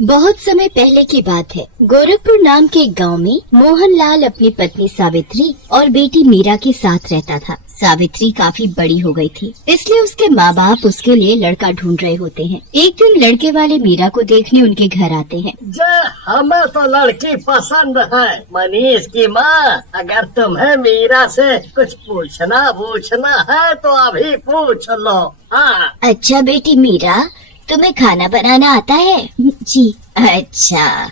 बहुत समय पहले की बात है। गोरखपुर नाम के एक गांव में मोहनलाल अपनी पत्नी सावित्री और बेटी मीरा के साथ रहता था। सावित्री काफी बड़ी हो गई थी, इसलिए उसके माँ बाप उसके लिए लड़का ढूंढ रहे होते हैं। एक दिन लड़के वाले मीरा को देखने उनके घर आते हैं। हमें तो लड़की पसंद है मनीष की माँ। अगर तुम्हें मीरा से कुछ पूछना है तो अभी पूछ लो। हाँ। अच्छा बेटी मीरा, तुम्हें खाना बनाना आता है? जी। अच्छा,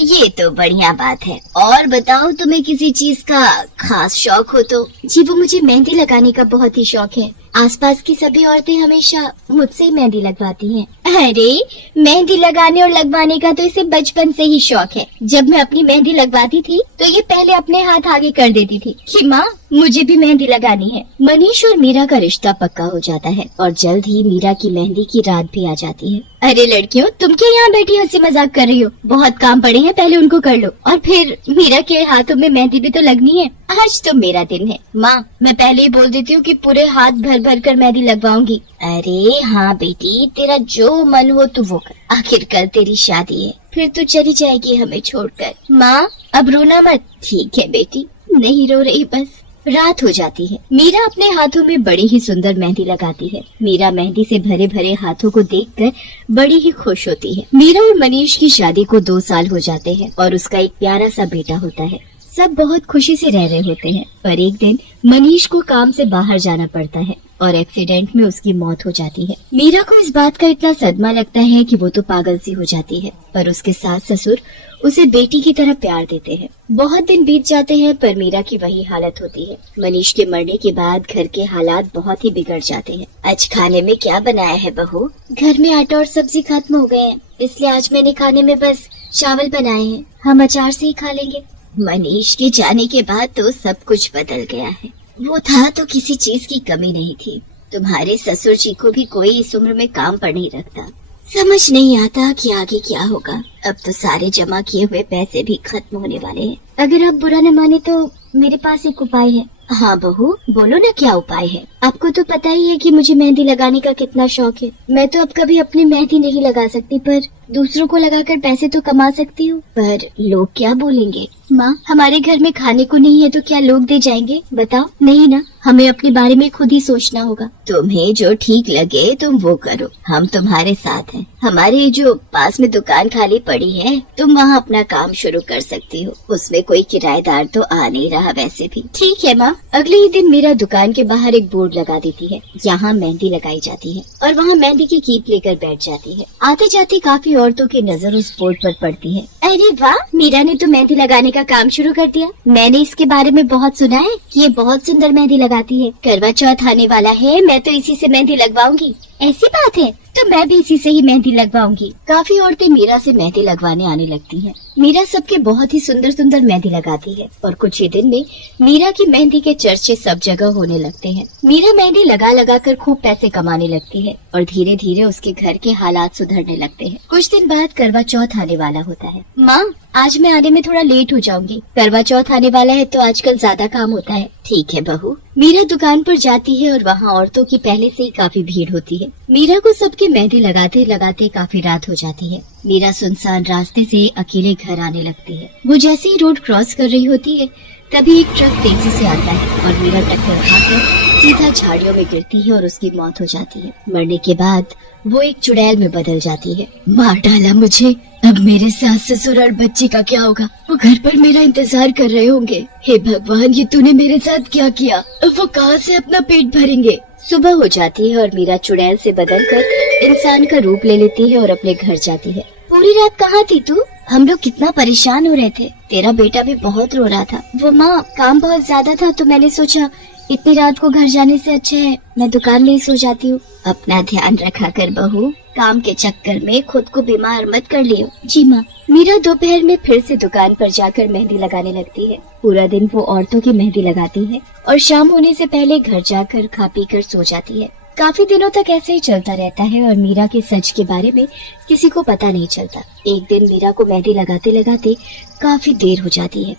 ये तो बढ़िया बात है। और बताओ, तुम्हें किसी चीज का खास शौक हो तो? जी, वो मुझे मेहंदी लगाने का बहुत ही शौक है। आसपास की सभी औरतें हमेशा मुझसे ही मेहंदी लगवाती हैं। अरे, मेहंदी लगाने और लगवाने का तो इसे बचपन से ही शौक है। जब मैं अपनी मेहंदी लगवाती थी तो ये पहले अपने हाथ आगे कर देती थी कि माँ मुझे भी मेहंदी लगानी है। मनीष और मीरा का रिश्ता पक्का हो जाता है और जल्द ही मीरा की मेहंदी की रात भी आ जाती है। अरे लड़कियों, तुम क्या यहाँ बैठी हंसी मजाक कर रही हो? बहुत काम पड़े हैं, पहले उनको कर लो और फिर मीरा के हाथों में मेहंदी भी तो लगनी है। आज तो मेरा दिन है। माँ, मैं पहले ही बोल देती हूँ कि पूरे हाथ भर भर कर मेहंदी लगवाऊंगी। अरे हाँ बेटी, तेरा जो मन हो तू वो कर। आखिर कल तेरी शादी है, फिर तू चली जाएगी हमें छोड़कर। माँ, अब रोना मत। ठीक है बेटी, नहीं रो रही, बस। रात हो जाती है। मीरा अपने हाथों में बड़ी ही सुंदर मेहंदी लगाती है। मीरा मेहंदी से भरे भरे हाथों को देखकर बड़ी ही खुश होती है। मीरा और मनीष की शादी को 2 साल हो जाते हैं और उसका एक प्यारा सा बेटा होता है। सब बहुत खुशी से रह रहे होते हैं, पर एक दिन मनीष को काम से बाहर जाना पड़ता है और एक्सीडेंट में उसकी मौत हो जाती है। मीरा को इस बात का इतना सदमा लगता है कि वो तो पागल सी हो जाती है, पर उसके सास ससुर उसे बेटी की तरह प्यार देते हैं। बहुत दिन बीत जाते हैं, पर मीरा की वही हालत होती है। मनीष के मरने के बाद घर के हालात बहुत ही बिगड़ जाते हैं। आज खाने में क्या बनाया है बहू? घर में आटा और सब्जी खत्म हो गए हैं, इसलिए आज मैंने खाने में बस चावल बनाए हैं। हम अचार से ही खा लेंगे। मनीष के जाने के बाद तो सब कुछ बदल गया है। वो था तो किसी चीज की कमी नहीं थी। तुम्हारे ससुर जी को भी कोई इस उम्र में काम पर नहीं रखता। समझ नहीं आता कि आगे क्या होगा। अब तो सारे जमा किए हुए पैसे भी खत्म होने वाले हैं। अगर आप बुरा न माने तो मेरे पास एक उपाय है। हाँ बहू, बोलो ना, क्या उपाय है? आपको तो पता ही है कि मुझे मेहंदी लगाने का कितना शौक है। मैं तो अब कभी अपनी मेहंदी नहीं लगा सकती, पर दूसरों को लगाकर पैसे तो कमा सकती हूँ। पर लोग क्या बोलेंगे? माँ, हमारे घर में खाने को नहीं है तो क्या लोग दे जाएंगे? बताओ। नहीं ना, हमें अपने बारे में खुद ही सोचना होगा। तुम्हें जो ठीक लगे तुम वो करो, हम तुम्हारे साथ हैं। हमारी जो पास में दुकान खाली पड़ी है, तुम वहाँ अपना काम शुरू कर सकती हो। उसमें कोई किराएदार तो आ नहीं रहा वैसे भी। ठीक है माँ। अगले ही दिन मीरा दुकान के बाहर एक बोर्ड लगा देती है। यहाँ मेहंदी लगाई जाती है और वहाँ मेहंदी की कीप लेकर बैठ जाती है। आते जाते काफी औरतों की नजर उस बोर्ड पर पड़ती है। अरे वाह, मीरा ने तो मेहंदी लगाने का काम शुरू कर दिया। मैंने इसके बारे में बहुत सुना है कि ये बहुत सुंदर मेहंदी लगाती है। करवा चौथ आने वाला है, मैं तो इसी से मेहंदी लगवाऊंगी। ऐसी बात है तो मैं भी इसी से ही मेहंदी लगवाऊंगी। काफी औरतें मीरा से मेहंदी लगवाने आने लगती हैं। मीरा सबके बहुत ही सुंदर सुंदर मेहंदी लगाती है और कुछ ही दिन में मीरा की मेहंदी के चर्चे सब जगह होने लगते हैं। मीरा मेहंदी लगा लगा कर खूब पैसे कमाने लगती है और धीरे धीरे उसके घर के हालात सुधरने लगते हैं। कुछ दिन बाद करवा चौथ आने वाला होता है। माँ, आज मैं आने में थोड़ा लेट हो जाऊंगी। करवा चौथ आने वाला है तो आजकल ज्यादा काम होता है। ठीक है बहू। मीरा दुकान पर जाती है और वहाँ औरतों की पहले से ही काफी भीड़ होती है। मीरा को सबके मेहंदी लगाते लगाते काफी रात हो जाती है। मीरा सुनसान रास्ते से अकेले घर आने लगती है। वो जैसे ही रोड क्रॉस कर रही होती है, तभी एक ट्रक तेजी से आता है और मीरा टक्कर खाकर सीधा झाड़ियों में गिरती है और उसकी मौत हो जाती है। मरने के बाद वो एक चुड़ैल में बदल जाती है। मार डाला मुझे, अब मेरे सास ससुर और बच्चे का क्या होगा? वो घर पर मेरा इंतजार कर रहे होंगे। हे भगवान, ये तूने मेरे साथ क्या किया? अब वो कहाँ से अपना पेट भरेंगे? सुबह हो जाती है और मीरा चुड़ैल से बदलकर इंसान का रूप ले लेती है और अपने घर जाती है। पूरी रात कहाँ थी तू? हम लोग कितना परेशान हो रहे थे। तेरा बेटा भी बहुत रो रहा था। वो माँ, काम बहुत ज्यादा था तो मैंने सोचा इतनी रात को घर जाने से अच्छा है मैं दुकान में ही सो जाती हूँ। अपना ध्यान रखा कर बहू, काम के चक्कर में खुद को बीमार मत कर लियो। जी माँ। मीरा दोपहर में फिर से दुकान पर जाकर मेहंदी लगाने लगती है। पूरा दिन वो औरतों की मेहंदी लगाती है और शाम होने से पहले घर जाकर खा पी कर सो जाती है। काफी दिनों तक ऐसे ही चलता रहता है और मीरा के सच के बारे में किसी को पता नहीं चलता। एक दिन मीरा को मेहंदी लगाते लगाते काफी देर हो जाती है।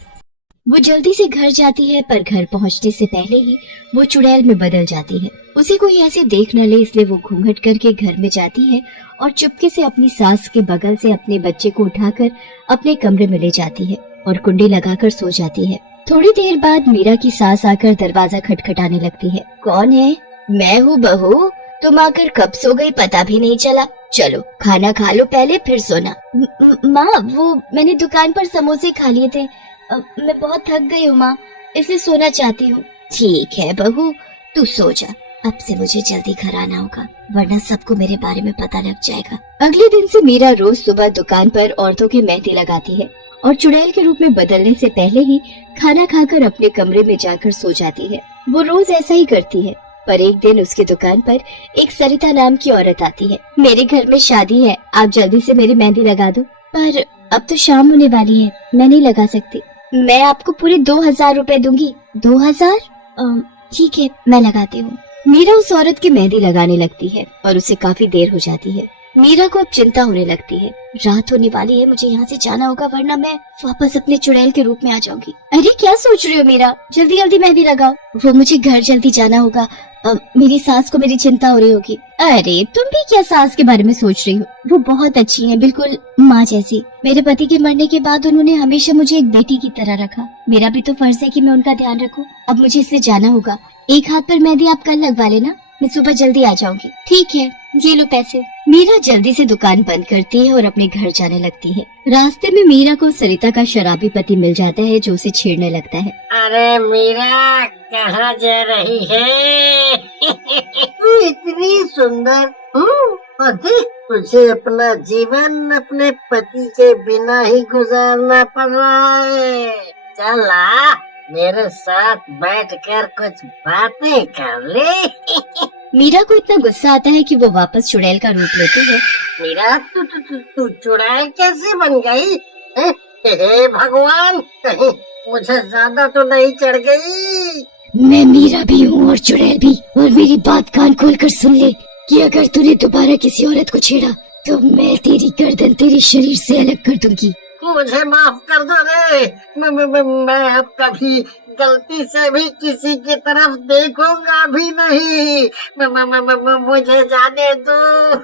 वो जल्दी से घर जाती है, पर घर पहुंचने से पहले ही वो चुड़ैल में बदल जाती है। उसे कोई ऐसे देख न ले, इसलिए वो घूंघट करके घर में जाती है और चुपके से अपनी सास के बगल से अपने बच्चे को उठाकर अपने कमरे में ले जाती है और कुंडी लगाकर सो जाती है। थोड़ी देर बाद मीरा की सास आकर दरवाजा खटखटाने लगती है। कौन है? मैं हूँ बहू, तुम आकर कब सो गई पता भी नहीं चला। चलो खाना खा लो पहले, फिर सोना। माँ, वो मैंने दुकान पर समोसे खा लिए थे, मैं बहुत थक गई हूँ माँ, इसलिए सोना चाहती हूँ। ठीक है बहू, तू सो जा, अब से मुझे जल्दी घर आना होगा, वरना सबको मेरे बारे में पता लग जाएगा। अगले दिन से मीरा रोज सुबह दुकान पर औरतों की मेहंदी लगाती है और चुड़ैल के रूप में बदलने से पहले ही खाना खाकर अपने कमरे में जाकर सो जाती है। वो रोज ऐसा ही करती है, पर एक दिन उसकी दुकान पर एक सरिता नाम की औरत आती है। मेरे घर में शादी है, आप जल्दी से मेरी मेहंदी लगा दो। पर अब तो शाम होने वाली है, मैं नहीं लगा सकती। मैं आपको पूरे 2000 रुपए दूंगी। 2000? ठीक है, मैं लगाती हूँ। मीरा उस औरत की मेहंदी लगाने लगती है और उसे काफी देर हो जाती है। मीरा को अब चिंता होने लगती है, रात होने वाली है, मुझे यहाँ से जाना होगा, वरना मैं वापस अपने चुड़ैल के रूप में आ जाऊंगी। अरे क्या सोच रही हो मीरा, जल्दी जल्दी मेहंदी लगाओ। वो मुझे घर जल्दी जाना होगा, मेरी सास को मेरी चिंता हो रही होगी। अरे तुम भी क्या सास के बारे में सोच रही हो, वो बहुत अच्छी है, बिल्कुल माँ जैसी। मेरे पति के मरने के बाद उन्होंने हमेशा मुझे एक बेटी की तरह रखा, मेरा भी तो फर्ज है कि मैं उनका ध्यान रखूं। अब मुझे इसलिए जाना होगा, एक हाथ पर मेहंदी आप कल लगवा लेना, मैं सुबह जल्दी आ जाऊंगी। ठीक है, ये लो पैसे। मीरा जल्दी से दुकान बंद करती है और अपने घर जाने लगती है। रास्ते में मीरा को सरिता का शराबी पति मिल जाता है, जो उसे छेड़ने लगता है। अरे मीरा, कहाँ जा रही है? तू इतनी सुंदर और देख, तुझे अपना जीवन अपने पति के बिना ही गुजारना पड़ रहा है। चल आ, मेरे साथ बैठकर कुछ बातें कर ले। मीरा को इतना गुस्सा आता है कि वो वापस चुड़ैल का रूप लेती है। मीरा, तू चुड़ैल कैसे बन गई? हे भगवान, कहीं मुझे ज्यादा तो नहीं चढ़ गई? मैं मीरा भी हूँ और चुड़ैल भी, और मेरी बात कान खोलकर सुन ले कि अगर तूने दोबारा किसी औरत को छेड़ा तो मैं तेरी गर्दन तेरे शरीर से अलग कर दूंगी। मुझे माफ कर दो रे, मैं अब कभी गलती से भी किसी की तरफ देखूंगा भी नहीं। मुझे जाने दो।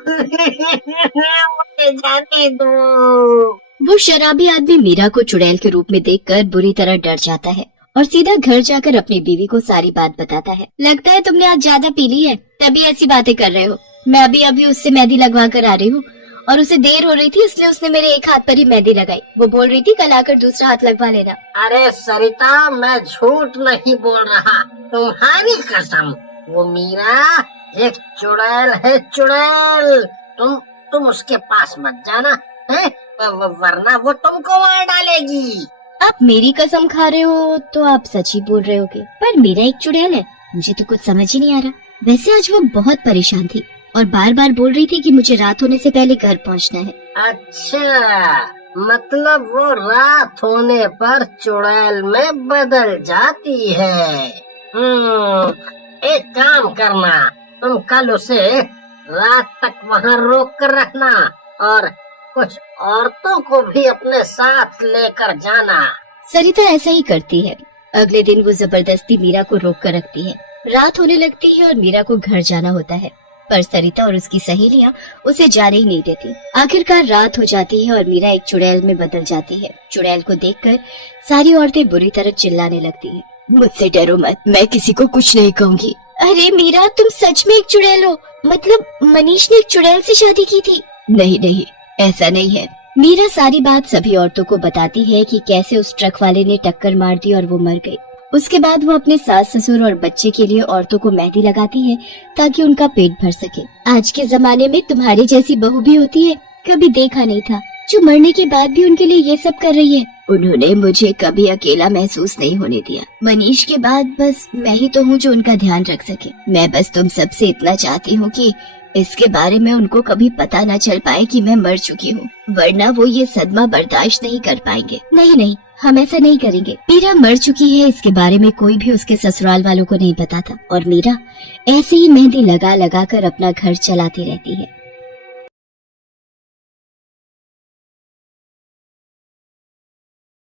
मुझे जाने दो। वो शराबी आदमी मीरा को चुड़ैल के रूप में देखकर बुरी तरह डर जाता है और सीधा घर जाकर अपनी बीवी को सारी बात बताता है। लगता है तुमने आज ज्यादा पी ली है, तभी ऐसी बातें कर रहे हो। मैं अभी उससे मेहंदी लगवा कर आ रही हूँ और उसे देर हो रही थी, इसलिए उसने मेरे एक हाथ पर ही मेहंदी लगाई। वो बोल रही थी कल आकर दूसरा हाथ लगवा लेना। अरे सरिता, मैं झूठ नहीं बोल रहा, तुम्हारी कसम। वो मीरा एक चुड़ैल है, चुड़ैल। तुम उसके पास मत जाना है, वरना वो तुमको मार डालेगी। आप मेरी कसम खा रहे हो तो आप सच ही बोल रहे होगे, पर मेरा एक चुड़ैल है, मुझे तो कुछ समझ ही नहीं आ रहा। वैसे आज वो बहुत परेशान थी और बार बार बोल रही थी कि मुझे रात होने से पहले घर पहुंचना है। अच्छा, मतलब वो रात होने पर चुड़ैल में बदल जाती है। एक काम करना, तुम कल उसे रात तक वहाँ रोक कर रखना और कुछ औरतों को भी अपने साथ लेकर जाना। सरिता ऐसा ही करती है। अगले दिन वो जबरदस्ती मीरा को रोक कर रखती है। रात होने लगती है और मीरा को घर जाना होता है, पर सरिता और उसकी सहेलियां उसे जाने ही नहीं देती। आखिरकार रात हो जाती है और मीरा एक चुड़ैल में बदल जाती है। चुड़ैल को देखकर सारी औरतें बुरी तरह चिल्लाने लगती हैं। मुझसे डरो मत, मैं किसी को कुछ नहीं कहूँगी। अरे मीरा, तुम सच में एक चुड़ैल हो? मतलब मनीष ने एक चुड़ैल से शादी की थी? नहीं, ऐसा नहीं है। मीरा सारी बात सभी औरतों को बताती है कि कैसे उस ट्रक वाले ने टक्कर मार दी और वो मर गई। उसके बाद वो अपने सास ससुर और बच्चे के लिए औरतों को मेहंदी लगाती है ताकि उनका पेट भर सके। आज के जमाने में तुम्हारी जैसी बहू भी होती है, कभी देखा नहीं था, जो मरने के बाद भी उनके लिए ये सब कर रही है। उन्होंने मुझे कभी अकेला महसूस नहीं होने दिया। मनीष के बाद बस मैं ही तो हूँ जो उनका ध्यान रख सके। मैं बस तुम सबसे इतना चाहती हूँ कि इसके बारे में उनको कभी पता न चल पाए कि मैं मर चुकी हूँ, वरना वो ये सदमा बर्दाश्त नहीं कर पाएंगे। नहीं, हम ऐसा नहीं करेंगे। मीरा मर चुकी है, इसके बारे में कोई भी उसके ससुराल वालों को नहीं पता था और मीरा ऐसे ही मेहंदी लगा लगा कर अपना घर चलाती रहती है।